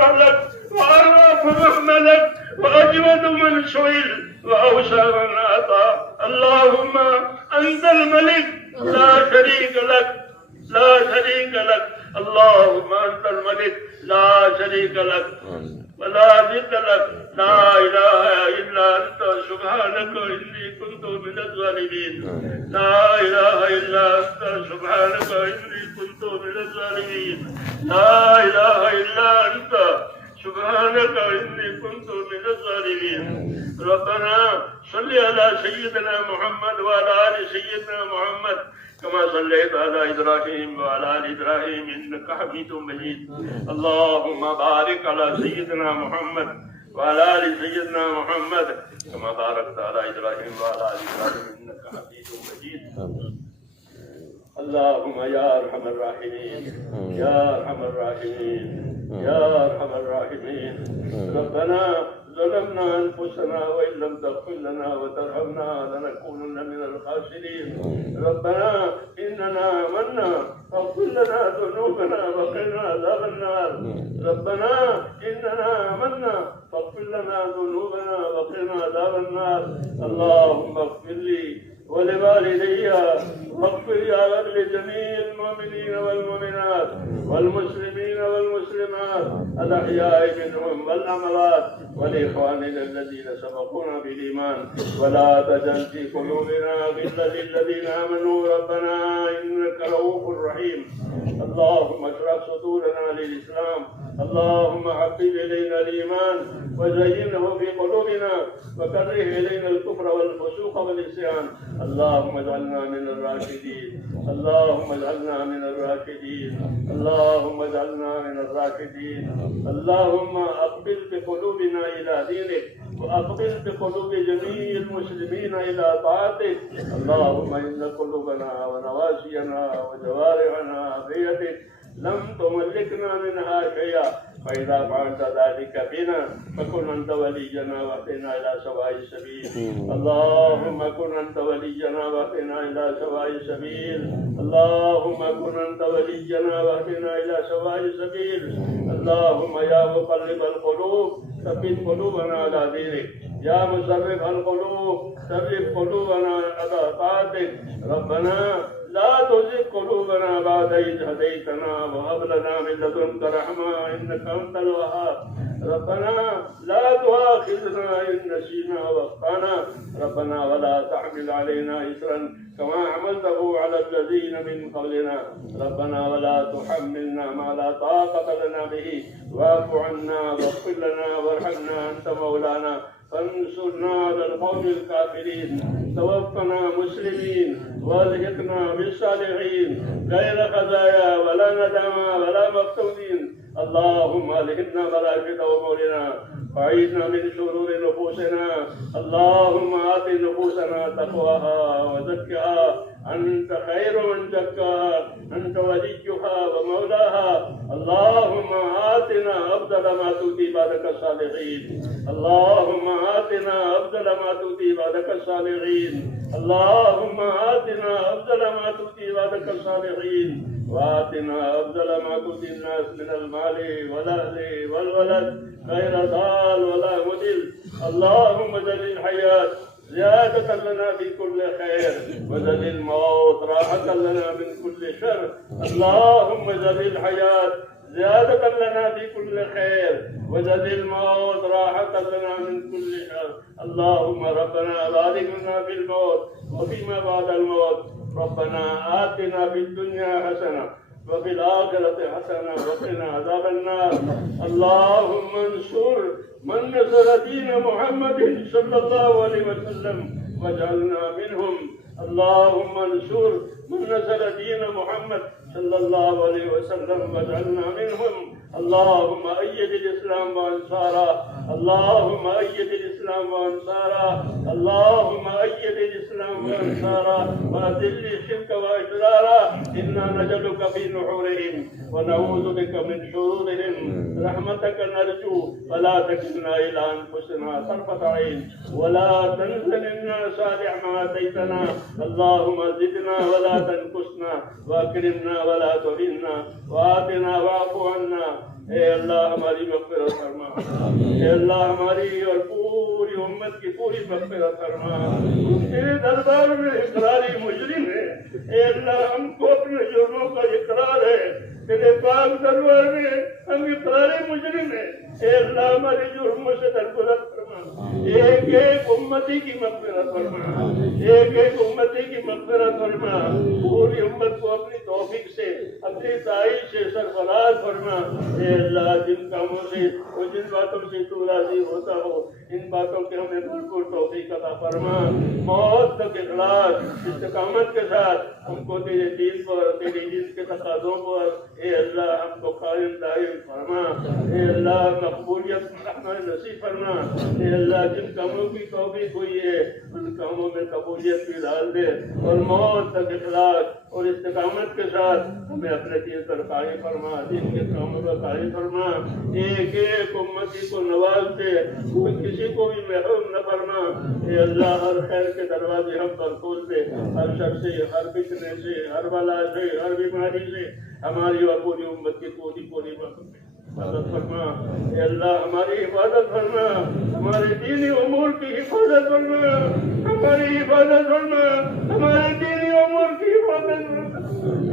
ملك وأرواح من ملك وأجود من سئل وأوسع من أعطى. اللهم أنت الملك لا شريك لك لا شريك لك. اللهم أنت الملك لا شريك لك ولا ضد لك. لا إله إلا أنت سبحانك إني كنت من الظالمين. لا إله إلا أنت سبحانك إني كنت من الظالمين. لا إله إلا أنت سبحانك إني كنت من الظالمين. ربنا صل على سيدنا محمد وعلى آل سيدنا محمد كما صليت على إبراهيم وعلى آل إبراهيم إنك حميد مجيد. اللهم بارك على سيدنا محمد وعلى آل سيدنا محمد كما باركت على إبراهيم وعلى آل إبراهيم إنك حميد مجيد. اللهم يا أرحم الراحمين يا أرحم الراحمين يا أرحم الراحمين. ربنا ظلمنا أنفسنا وإن لم تغفر لنا وترحمنا لنكونن من الخاسرين. ربنا إننا آمنا فاغفر لنا ذنوبنا وقنا عذاب النار. ربنا إننا آمنا فاغفر لنا ذنوبنا وقنا عذاب النار. اللهم اغفر لي ولوالدي واغفر يا رب لجميع المؤمنين والمؤمنات والمسلمين والمسلمات الأحياء منهم والأموات ولإخواننا الذين سبقونا بالإيمان ولا تجعل في قلوبنا غلا للذين آمنوا. ربنا إنك رؤوف رحيم. اللهم اشرح صدورنا للإسلام. اللهم حبب إلينا الإيمان وزينه في قلوبنا وكره إلينا الكفر والفسوق والعصيان. اللهم اجعلنا من الراشدين. اللهم اجعلنا من الراشدين. اللهم اجعلنا من الراشدين. اللهم أقبل بقلوبنا إلى دينك وأقبل بقلوب جميع المسلمين إلى طاعتك. اللهم إن قلوبنا ونواسينا وجوارحنا بيدك لم تملكنا منها شيئا. فإذا فعلت ذلك بنا فكن أنت ولينا واهدنا إلى سواء السبيل. اللهم كن أنت ولينا واهدنا إلى سواء السبيل. اللهم كن أنت ولينا واهدنا إلى سواء السبيل. اللهم يا مقلب القلوب ثبت قلوبنا على دينك. يا مصرف القلوب ثبت قلوبنا على طاعتك. ربنا لا تزغ قلوبنا بعد إذ هديتنا وهب لنا من لدنك رحمة إنك أنت الوهاب. ربنا لا تؤاخذنا إن نسينا واخطأنا. ربنا ولا تحمل علينا إصرا كما حملته على الذين من قبلنا. ربنا ولا تحملنا ما لا طاقة لنا به واعف عنا واغفر لنا وارحمنا أنت مولانا فانصرنا على القوم الكافرين. توفنا مسلمين والحقنا بالصالحين غير خزايا ولا ندامى ولا مفتونين. اللهم الهمنا مراشد امورنا واعذنا من شرور نفوسنا. اللهم آت نفوسنا تقواها وزكها أنت خير من زكاها أنت وليها ومولاها. اللهم آتنا أفضل ما تؤتي عبادك الصالحين. اللهم آتنا أفضل ما تؤتي عبادك الصالحين. اللهم آتنا أفضل ما تؤتي عبادك الصالحين وآتنا أفضل ما تؤتي الناس من المال والأهل والولد غير ضال ولا مضل. اللهم اجعل الحياة زيادة لنا في كل خير وزل الموت راحة لنا من كل شر. اللهم اجعل الحياة زيادة لنا في كل خير وزل الموت راحة لنا من كل شر. اللهم ربنا بارك لنا في الموت وفيما بعد الموت. ربنا آتنا في الدنيا حسنة وفي الآخرة حسنة وقنا عذاب النار. اللهم انصر من نصر دين محمد صلى الله عليه وسلم واجعلنا منهم. اللهم انصر من نصر دين محمد صلى الله عليه وسلم واجعلنا منهم. اللهم أيد الإسلام وأنصاره. اللهم أيد الإسلام وأنصاره. اللهم أيد الإسلام وأنصاره وأذل الشرك وأشراره. إنا نجدك في نحورهم ونعوذ بك من شرورهم. رحمتك نرجو ولا تكلنا إلى أنفسنا طرفة عين ولا تنس منا صالح ما أتيتنا. اللهم زدنا ولا تنقصنا وأكرمنا ولا تهنا وآتنا واعف عنا اے اللہ ہماری مغفرت فرما، اے اللہ ہماری اور پوری امت کی پوری مغفرت فرما۔ تیرے دربار میں اقراری مجرم ہے، اے اللہ ہم کو اپنے جرموں کا اقرار ہے، تیرے پاک دربار میں ہم اقراری مجرم ہیں، اے اللہ ہمارے جرموں سے درگزر فرما، ایک ایک امتی کی مغفرت فرما، ایک ایک امتی کی مغفرت فرما، پوری امت کو اپنی توفیق سے اپنی تائید سے سرفراز فرما۔ اے اللہ جن کاموں سے اور جن باتوں سے تو راضی ہوتا ہو ان باتوں کے ہمیں بھرپور توفیق عطا فرما، موت تک اخلاص استقامت کے ساتھ ہم کو تیرے دین پر تیری جن کے تقاضوں پر اے اللہ ہم کو قائم دائم فرما، اے اللہ مقبولیت رحمت نصیب فرما، اے اللہ جن کاموں کی توفیق ہوئی ہے ان کاموں میں قبولیت بھی ڈال دے اور موت تک اخلاص اور استقامت کے ساتھ ہمیں اپنے دین پر قائم فرما، دین کے کاموں پر قائم فرما، ایک ایک امتی کو نواز دے، کوئی کسی کو بھی محروم نہ فرما، اے اللہ ہر خیر کے دروازے ہم پر کھول دے، ہر شر سے ہر فتنے سے ہر بلا سے ہر بیماری سے ہماری اور پوری امت کی پوری حفاظت فرما، اے اللہ ہماری حفاظت فرما، ہمارے دینی امور کی حفاظت فرما، ہماری حفاظت فرما، ہمارے دینی امور کی حفاظت فرما۔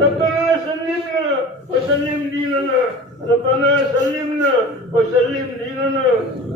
ربنا سلمنا وسلم دیننا، ربنا سلمنا وسلم دیننا،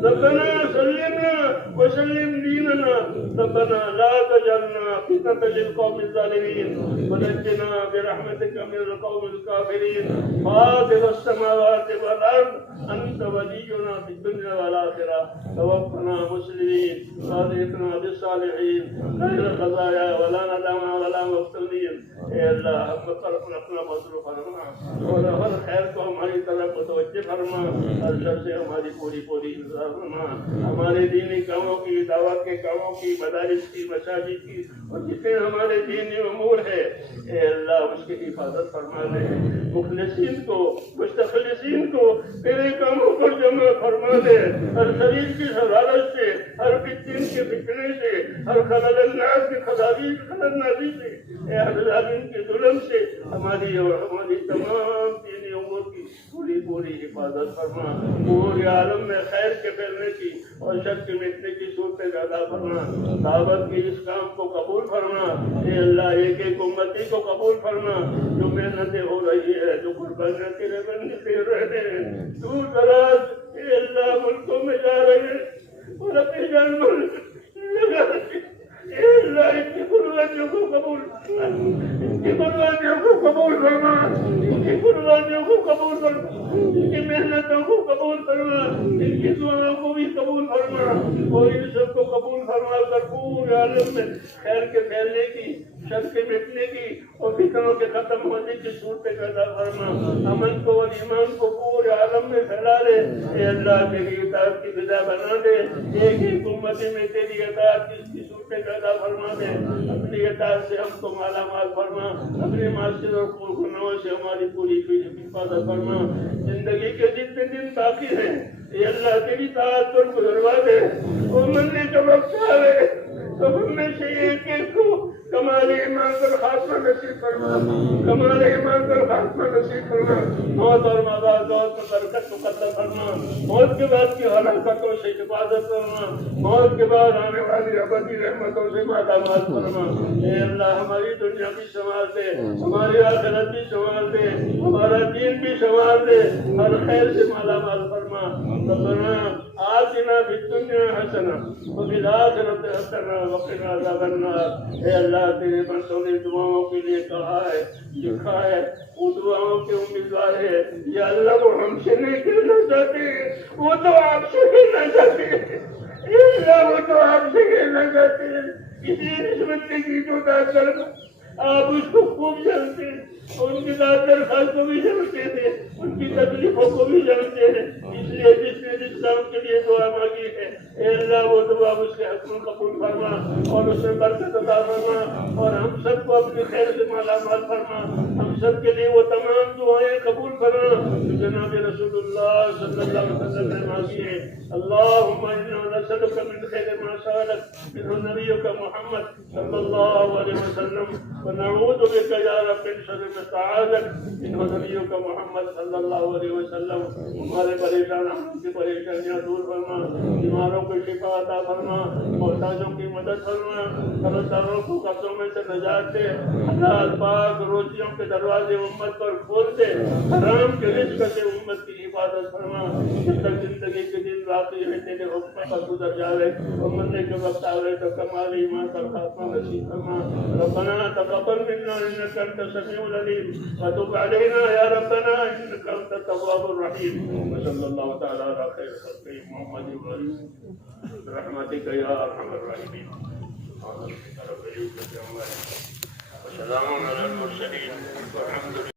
ربنا سلمنا وسلم دیننا، ربنا لا تجعلنا فتنة للقوم الظالمين ونجنا برحمتك من القوم الكافرين، فاطر السماوات والأرض أنت ولينا في الدنيا والآخرة، توفنا مسلمين وألحقنا بالصالحين غير خزايا ولا ندامة ولا مفتونين۔ اے اللہ ہم پر اپنا فضل فرما اور ہر خیر کو ہماری طرف متوجہ فرما، ہر شر سے ہماری پوری انتظار فرما، ہمارے دینی کاموں کی دعوت کے کاموں کی مدارس کی مساجد کی اور جتنے ہمارے دینی امور ہے اے اللہ اس کی حفاظت فرما دے، مخلصین کو مستخلصین کو تیرے کاموں پر جمع فرما دے، ہر شریر کی حرارت سے ہر فتن کے فتنے سے ہر خلل الناس کے خلل نازی سے اے اللہ کے ظلم سے ہماری اور ہماری تمام دینی امور کی پوری حفاظت فرما، پورے عالم میں خیر کے پھیلنے کی اور شر کے مٹنے کی صورتیں پیدا فرما، دعوت کی اس کام کو قبول فرما، اے اللہ ایک ایک امتی کو قبول فرما، جو محنتیں ہو رہی ہے جو قربانیاں تیرے بندے دے رہے ہیں، دور دراز اے اللہ ملکوں میں جا رہے ہیں اور اپنی جان لگا رہے، اے اللہ ان کی قربانیوں کو قبول فرما، ان کی قربانیوں کو قبول فرما، ان کی قربانیوں کو قبول فرما، ان کی محنتوں کو قبول فرما، ان کی دعاؤں کو بھی قبول فرما اور ان سب کو قبول فرما کر پورے عالم میں خیر کے پھیلنے کی، شر کے مٹنے کی اور فتنوں کے ختم ہونے کی صورتیں پیدا فرما، امن کو اور ایمان کو پورے عالم میں پھیلا دے، اے اللہ تیری اطاعت کی فضا بنا دے، ایک ایک امتی میں تیری اطاعت کی صورتیں پیدا فرما دے، اپنی اطاعت سے ہم کو مالا مال فرما، اپنے معاشرے اور گناہوں سے ہماری پوری حفاظت فرما، زندگی کے جتنے دن باقی ہیں اے اللہ تیری اطاعت پر گزروا دے، اور مننے جو وقت آئے تو ہم میں سے ایک ایک کو کمال ایمان پر خاتمہ نصیب فرما، کمال ایمان پر خاتمہ نصیب فرما، موت اور مباد میں برکت مقدر فرما، موت کے بعد کی ہلاکتوں سے حفاظت فرما، موت کے بعد آنے والی ابدی رحمتوں سے مالا مال فرما، اے اللہ ہماری دنیا بھی سنوار دے، ہماری آخرت بھی سنوار دے، ہمارا دین بھی سنوار دے، ہر خیر سے مالا مال فرما، ربنا آتنا فی الدنیا حسنہ وفی الآخرۃ حسنہ وقنا عذاب النار۔ اے اللہ تیرے بندوں نے دعاؤں کے لیے کہا ہے لکھا ہے، وہ دعاؤں کے امیدوار ہے، یا اللہ وہ ہم سے نہیں کہنا چاہتے وہ تو آپ سے کہنا چاہتے ہیں، اے اللہ وہ تو آپ سے کہنا چاہتے ہیں، کسی رشوت کی جو کر آپ اس کو خوب جانتے ہیں، ان کی درخواست کو بھی جانتے ہیں، ان کی تکلیفوں کو بھی جانتے ہیں، اس لیے جس نے جس کام کے لیے دعا مانگی ہے اے اللہ وہ دعا اس کے حق میں قبول فرما اور اس میں برکت عطا فرما اور ہم سب کو اپنے خیر سے مالا مال فرما، ہم سب کے لیے وہ تمام دعائیں قبول فرما جو جناب رسول اللہ صلی اللہ علیہ وسلم نے مانگی ہے۔ اللہم انا نسألک من خیر ما سألک منہ نبیک محمد صلی اللہ علیہ وسلم ونعوذ بک یا رب من شر نستعاذك إنه نبيك محمد صلی اللہ علیہ وسلم ہمارے پریشان کی پریشانیاں دور فرما، بیماروں کو شفا عطا فرما، محتاجوں کی مدد فرما، قرضداروں کو قرضوں میں سے نجات دے، اللہ پاک روزیوں کے دروازے امت پر کھول دے، حرام کے رزق سے امت کی حفاظت فرما، جب تک زندگی کے دن باقی ہے تیرے حکم پر گزر جاوے اور مرنے کے وقت آوے تو کمال ایمان پر خاتمہ نصیب فرما۔ ربنا تقبل منا انك انت السميع العليم وتب علينا يا ربنا انك انت التواب الرحيم، وصلى الله تعالى على خير خلقه محمد وعلى برحمتك يا ارحم الراحمين۔ وسلام على المرسلين والحمد لله۔